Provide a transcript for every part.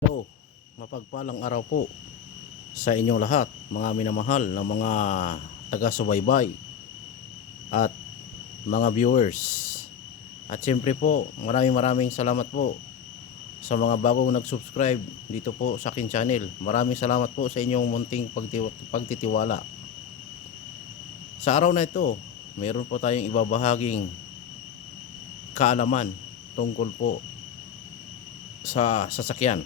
Hello, mapagpalang araw po sa inyong lahat, mga minamahal na mga taga-subaybay at mga viewers. At siyempre po, maraming salamat po sa mga bagong nag-subscribe dito po sa akin channel. Maraming salamat po sa inyong munting pagtitiwala. Sa araw na ito, mayroon po tayong ibabahaging kaalaman tungkol po sa sasakyan.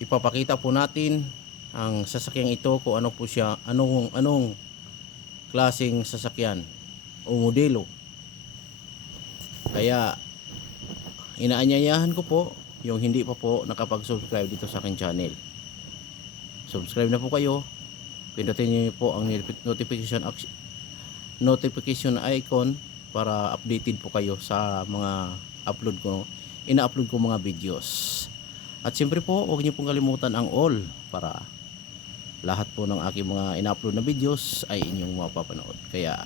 Ipapakita po natin ang sasakyan ito kung ano po siya, anong klaseng sasakyan o modelo. Kaya inaanyayahan ko po yung hindi pa po nakapag-subscribe dito sa akin channel. Subscribe na po kayo. Pindutin niyo po ang notification icon para updated po kayo sa mga ina-upload ko mga videos. At siyempre po, huwag niyo pong kalimutan ang all para lahat po ng aking mga ina-upload na videos ay inyong mapapanood. Kaya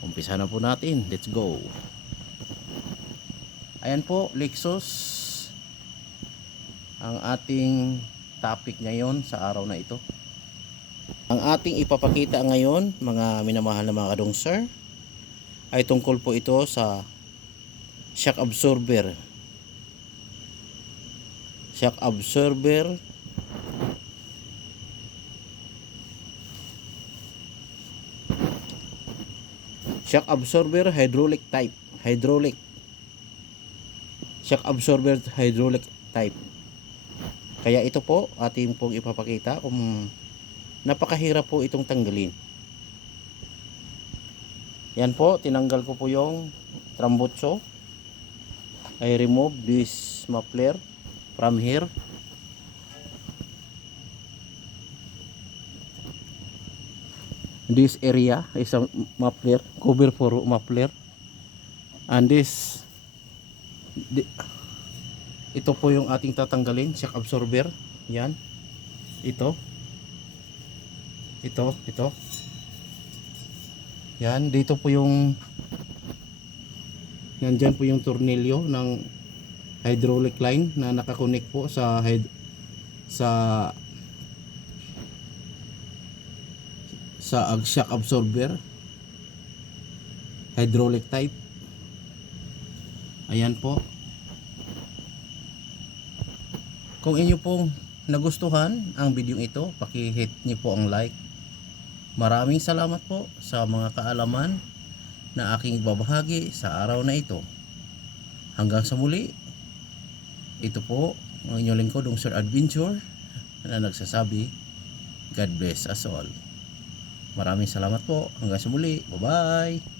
umpisa na po natin. Let's go. Ayan po, Lexus ang ating topic ngayon sa araw na ito. Ang ating ipapakita ngayon, mga minamahal na mga kadungsir, ay tungkol po ito sa shock absorber. Shock absorber hydraulic type. Shock absorber hydraulic type. Kaya ito po ating pong ipapakita kung napakahirap po itong tanggalin. Yan po, tinanggal ko po yung trambutso. I remove this muffler from here. This area is a muffler, cover for muffler. And ito po yung ating tatanggalin, shock absorber. Yan. Ito. Yan, dito po yung nandyan po yung tornilyo ng hydraulic line na nakakonek po sa shock absorber hydraulic type. Ayan po. Kung inyo pong nagustuhan ang video ito, paki-hit niyo po ang like. Maraming salamat po sa mga kaalaman na aking ibabahagi sa araw na ito. Hanggang sa muli, ito po ang inyong lingkod, Sir Adventure, na nagsasabi, God bless us all. Maraming salamat po. Hanggang sa muli. Bye-bye.